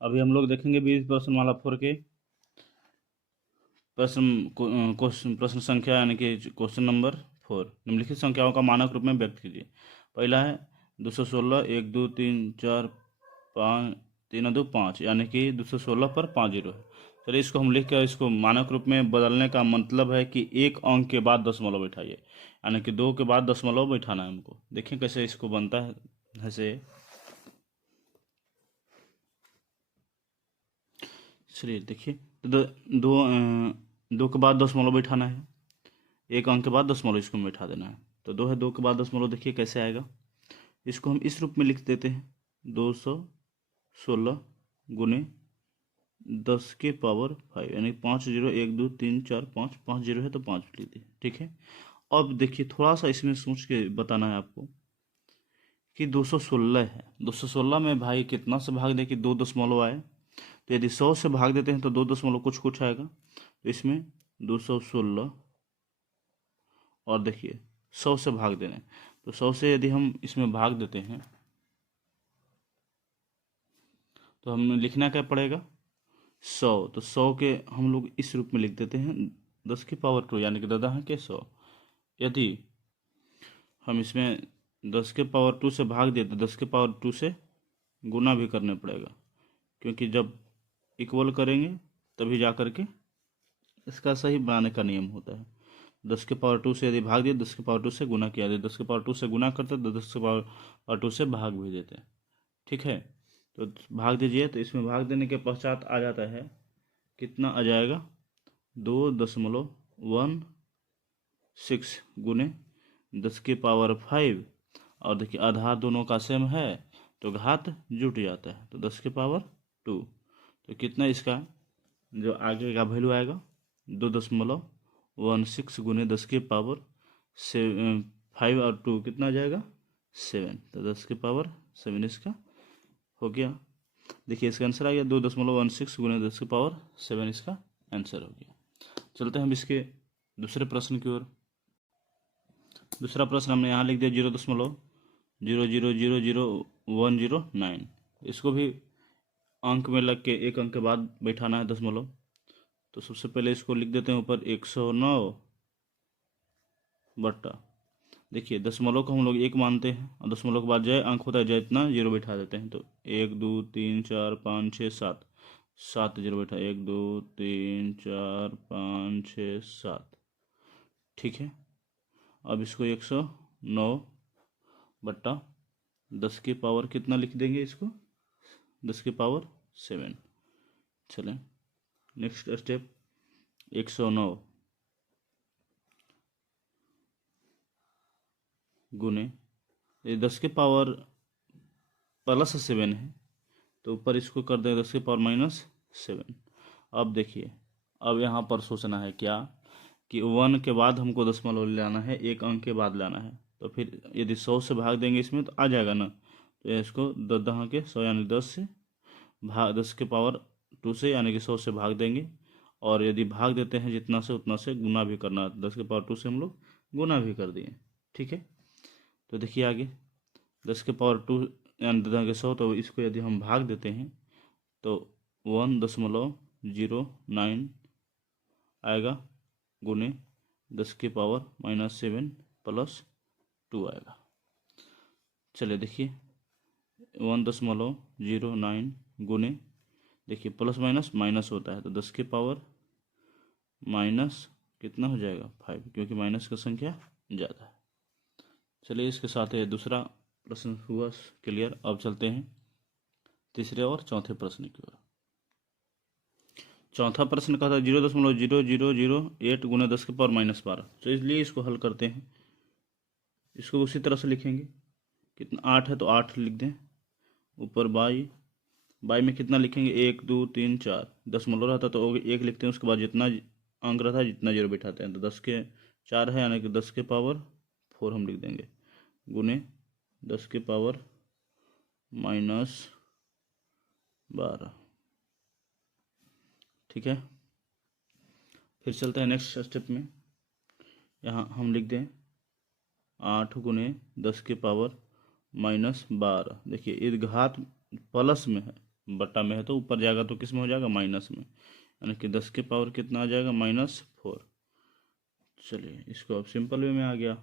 अभी हम लोग देखेंगे 20 प्रश्नमाला 4 के प्रश्न संख्या यानी कि क्वेश्चन नंबर 4। निम्नलिखित संख्याओं का मानक रूप में व्यक्त कीजिए। पहला है 216, 1 2 3 4 5 3 2 5 यानी कि 216 पर 5 जीरो है। चलिए इसको हम लिख कर इसको मानक रूप में बदलने का मतलब है कि एक अंक के बाद दशमलव बैठाइए, यानी कि 2 के बाद दशमलव बैठाना है हमको। देखिए कैसे इसको बनता है। ऐसे चलिए देखिए, तो दो के बाद दशमलव बैठाना है, एक अंक के बाद दशमलव इसको में बैठा देना है। तो 2 है, 2 के बाद दशमलव देखिए कैसे आएगा। इसको हम इस रूप में लिख देते हैं 216 गुने 10 के पावर 5 यानी 5 जीरो 1 2 3 4 5 5 जीरो है तो 5 लिख दिए। ठीक है, अब देखिए थोड़ा सा इसमें सोच के बताना है आपको कि 216 है, 216 में भाई कितना से भाग दे कि 2 दशमलव आए। तो यदि 100 से भाग देते हैं तो 2 दशमलव कुछ कुछ आएगा। तो इसमें 216 और देखिए 100 से भाग देना है, तो 100 से यदि हम इसमें भाग देते हैं तो हमें लिखना क्या पड़ेगा 100। तो 100 के हम लोग इस रूप में लिख देते हैं 10 की पावर 2 यानी कि 10 के 100। यदि हम इसमें 10 के पावर 2 से भाग देते 10 के पावर 2 से गुना भी करने पड़ेगा, क्योंकि जब इक्वल करेंगे तभी जा करके इसका सही बनाने का नियम होता है। 10 के पावर 2 से यदि भाग दिए 10 के पावर 2 से गुना किया जाए, 10 के पावर 2 से गुना करते तो 10 के पावर 2 से भाग भी देते हैं। ठीक है, तो भाग दीजिए। तो इसमें भाग देने के पश्चात आ जाता है, कितना आ जाएगा 2.16 गुने 10 के पावर 5 और देखिए आधार दोनों का सेम है तो घात जुट जाता है, तो 10 के पावर 2। तो कितना इसका जो आगे का वैल्यू आएगा 2.16 गुने 10 के पावर 5 और 2 कितना आ जाएगा 7। तो 10 के पावर 7 इसका हो गया। देखिए इसका आंसर आ गया 2.16 गुने 10 के पावर 7 इसका आंसर हो गया। चलते हैं हम इसके दूसरे प्रश्न की ओर। दूसरा प्रश्न हमने यहाँ लिख दिया 0.0000109। इसको भी अंक में लग के एक अंक के बाद बैठाना है दशमलव। तो सबसे पहले इसको लिख देते हैं ऊपर 109 बट्टा, देखिए दशमलव को हम लोग एक मानते हैं और दशमलव के बाद जय अंक होता है जय इतना जीरो बैठा देते हैं। तो 1 2 3 4 5 6 7 7 जीरो बैठा 1 2 3 4 5 6 7। ठीक है, अब इसको 109 बट्टा 10 की पावर कितना लिख देंगे इसको 10 की पावर 7। चलें नेक्स्ट स्टेप 109 गुने 10 के पावर प्लस 7 है तो ऊपर इसको कर दें 10 के पावर -7। अब देखिए, अब यहाँ पर सोचना है क्या कि 1 के बाद हमको दशमलव लाना है, एक अंक के बाद लाना है। तो फिर यदि 100 से भाग देंगे इसमें तो आ जाएगा ना। तो इसको 10 के 100 यानी 10 से भाग 10 के पावर 2 से यानी कि 100 से भाग देंगे। और यदि भाग देते हैं जितना से उतना से गुना भी करना है, 10 के पावर 2 से हम लोग गुना भी कर दिए। ठीक है, तो देखिए आगे 10 के पावर 2 यानी 10 के 100, तो इसको यदि हम भाग देते हैं तो 1.09 आएगा गुने 10 के पावर -7 प्लस 2 आएगा। चलिए देखिए 1.09 गुने, देखिए प्लस माइनस माइनस होता है तो 10 के पावर माइनस कितना हो जाएगा 5, क्योंकि माइनस का संख्या ज़्यादा है। चलिए इसके साथ है दूसरा प्रश्न हुआ क्लियर। अब चलते हैं तीसरे और चौथे प्रश्न की ओर। चौथा प्रश्न का था 0.0008 गुना 10 के पावर -12। तो इसलिए इसको हल करते हैं, इसको उसी तरह से लिखेंगे। कितना 8 है तो 8 लिख दें, ऊपर बाई में कितना लिखेंगे 1 2 3 4, दशमलव रहता तो 1 लिखते हैं, उसके बाद जितना अंक रहता है जितना जीरो बैठाते हैं। तो 10 के 4 है यानी कि 10 के पावर 4 हम लिख देंगे गुने 10 के पावर -12। ठीक है, फिर चलते हैं नेक्स्ट स्टेप में। यहाँ हम लिख दें 8 गुने 10 के पावर -12। देखिए इस घात प्लस में है बट्टा में है तो ऊपर जाएगा तो किस में हो जाएगा, माइनस में, यानी कि 10 के पावर कितना आ जाएगा, -4। चलिए इसको अब सिंपल वे में आ गया,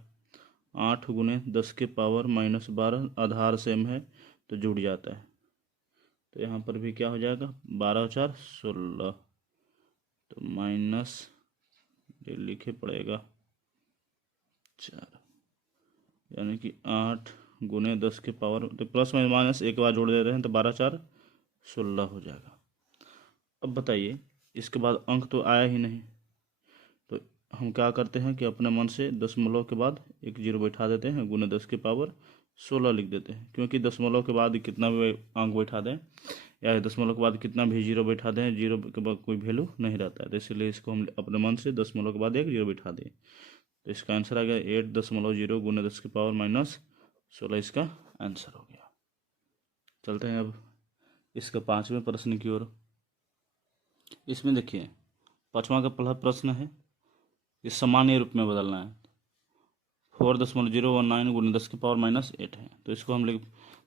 8 गुने 10 के पावर -12, आधार सेम है तो जुड़ जाता है, तो यहाँ पर भी क्या हो जाएगा, 12 और 4 16, तो माइनस लिखे पड़ेगा 4, यानी कि 8 गुने 10 के पावर, तो प्लस में माइनस एक बार जोड़ दे रहे हैं तो 12 4 16 हो जाएगा। अब बताइए इसके बाद अंक तो आया ही नहीं, तो हम क्या करते हैं कि अपने मन से दशमलव के बाद एक जीरो बैठा देते हैं, गुने 10 के पावर 16 लिख देते हैं, क्योंकि दशमलव के बाद कितना भी अंक बैठा दें या दशमलव के बाद कितना भी जीरो बैठा दें, जीरो के बाद कोई वैल्यू नहीं रहता है, तो इसलिए इसको हम अपने मन से दशमलव के बाद एक जीरो बैठा दें, तो इसका आंसर आ गया 8.0 गुने 10 के पावर -16, इसका आंसर हो गया। चलते हैं अब इसका 5वें प्रश्न की ओर। इसमें देखिए 5वां का पहला प्रश्न है, इस सामान्य रूप में बदलना है, 4.019 गुने 10 के पावर -8 है, तो इसको हम लिख,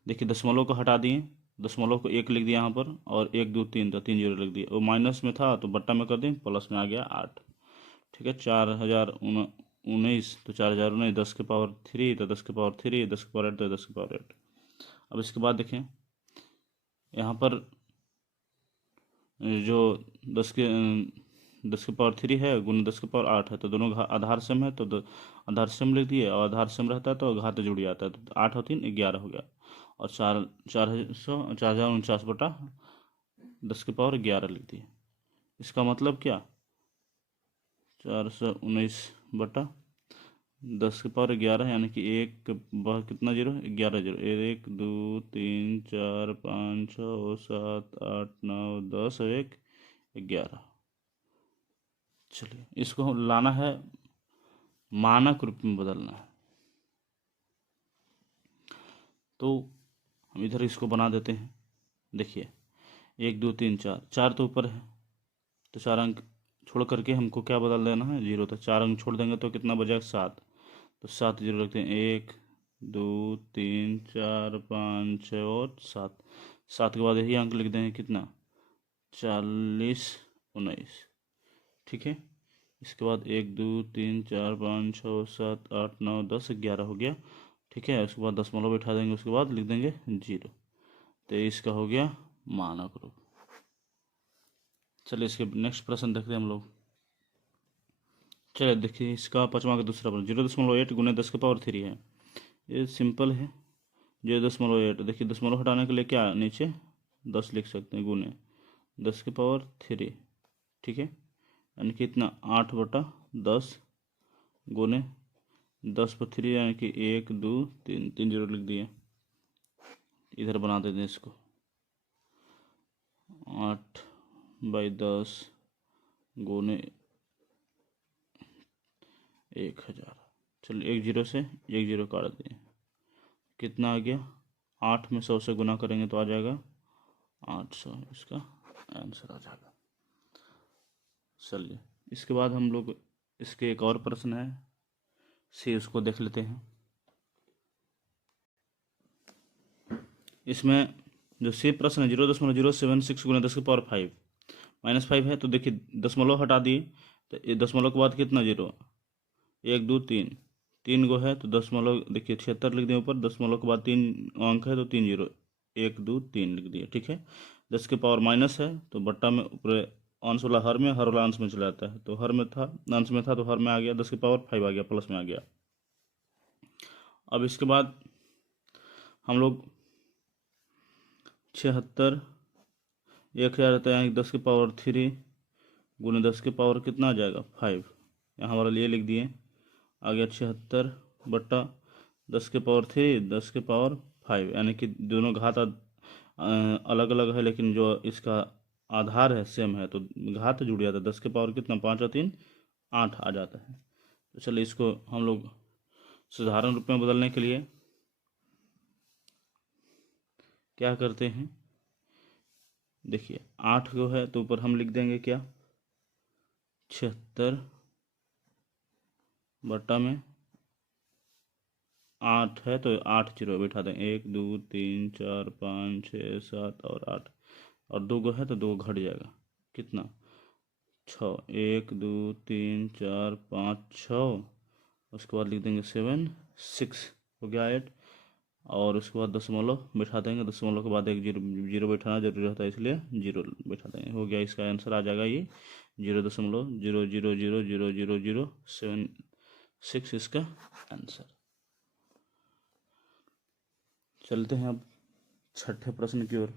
देखिए दशमलव को हटा दिए, दशमलव को 1 लिख दिया यहाँ पर, और 1 2 3 तो 3 जीरो लिख दिए, वो माइनस में था तो बट्टा में कर दें, प्लस में आ गया 8, ठीक है, 4019 तो 4019, 10 के पावर 3 तो 10 के पावर 3, 10 के पावर 8 तो 10 के पावर 8। अब इसके बाद देखें यहाँ पर जो 10 के पावर 3 है गुने 10 के पावर 8 है, तो दोनों आधार सम है, तो आधार सम लिख दिए, और आधार सम रहता है तो घात जुड़ जाता है, तो 8 और 3 11 हो गया, और 4049 बटा 10 के पावर 11 लिख दिए। इसका मतलब क्या, 419 बटा 10 के पावर 11, यानी कि एक कितना जीरो, 11 जीरो, 1 2 3 4 5 6 7 8 9 10 और 1 11। चलिए इसको लाना है, मानक रूप में बदलना है, तो हम इधर इसको बना देते हैं। देखिए 1 2 3 4, 4 तो ऊपर है, तो 4 अंक छोड़ करके हमको क्या बदल देना है, जीरो, तो 4 अंक छोड़ देंगे तो कितना बचेगा, 7, तो 7 जीरो रखते हैं, 1 2 3 4 5 6 और 7, 7 के बाद यही अंक लिख देंगे कितना, 40 19, ठीक है। इसके बाद 1 2 3 4 5 6 7 8 9 10 11 हो गया, ठीक है। उसके बाद दशमलव बैठा देंगे, उसके बाद लिख देंगे जीरो, तो इसका हो गया मानक रूप। चलिए इसके नेक्स्ट प्रश्न देखते हैं हम लोग। चलिए देखिए इसका 5वां का दूसरा प्रश्न, 0.8 गुने 10 के पावर 3 है, ये सिंपल है। 0.8, देखिए दशमलव हटाने के लिए क्या नीचे 10 लिख सकते हैं, गुने 10 के पावर 3, ठीक है, यानी कि इतना 8 बटा 10 गुने 10 पर 3, यानी कि 1 2 3, 3 जीरो लिख दिए, इधर बना देते हैं इसको, 8/10 गुने 1000। चलिए एक जीरो से एक जीरो काट दिए, कितना आ गया, 8 में 100 से गुना करेंगे तो आ जाएगा 800, इसका आंसर आ जाएगा। चलिए इसके बाद हम लोग इसके एक और प्रश्न है, से उसको देख लेते हैं। इसमें जो से प्रश्न है 0.076 गुना 10 के पावर 5 -5 है, तो देखिए दशमलव हटा दिए, तो ये दशमलव के बाद कितना जीरो, 1 2 3, 3 गो है, तो दशमलव देखिए 76 लिख दिए ऊपर, दशमलव के बाद 3 अंक है तो 3 जीरो, 1 2 3 लिख दिए, ठीक है। 10 के पावर माइनस है तो बट्टा में ऊपर अंश वाला हर में, हर वाला अंश में चला जाता है, तो हर में था, अंश में था तो हर में आ गया, 10 के पावर 5 आ गया, प्लस में आ गया। अब इसके बाद हम लोग 76 1000 रहता है, 10 के पावर 3 गुने 10 के पावर कितना आ जाएगा 5, यहाँ हमारा लिए लिख दिए, आ गया 76 बट्टा 10 के पावर 3 10 के पावर 5, यानी कि दोनों घात अलग अलग है, लेकिन जो इसका आधार है सेम है, तो घात जुड़ जाता है, 10 के पावर कितना 5 और 3 8 आ जाता है। तो चलिए इसको हम लोग साधारण रूप में बदलने के लिए क्या करते हैं, देखिए 8 को है तो ऊपर हम लिख देंगे क्या, 76 बट्टा में 8 है तो 8 जीरो बैठा दें, 1 2 3 4 5 6 7 और 8, और 2 गो है तो 2 घट जाएगा, कितना 6, 1 2 3 4 5 6, उसके बाद लिख देंगे 7 6, हो गया 8, और उसके बाद दशमलव बैठा देंगे, दशमलव के बाद एक जीरो बैठाना जरूरी होता है, इसलिए जीरो बैठा देंगे। हो गया, इसका आंसर आ जाएगा ये 0.00000076 इसका आंसर। चलते हैं अब छठे प्रश्न की ओर।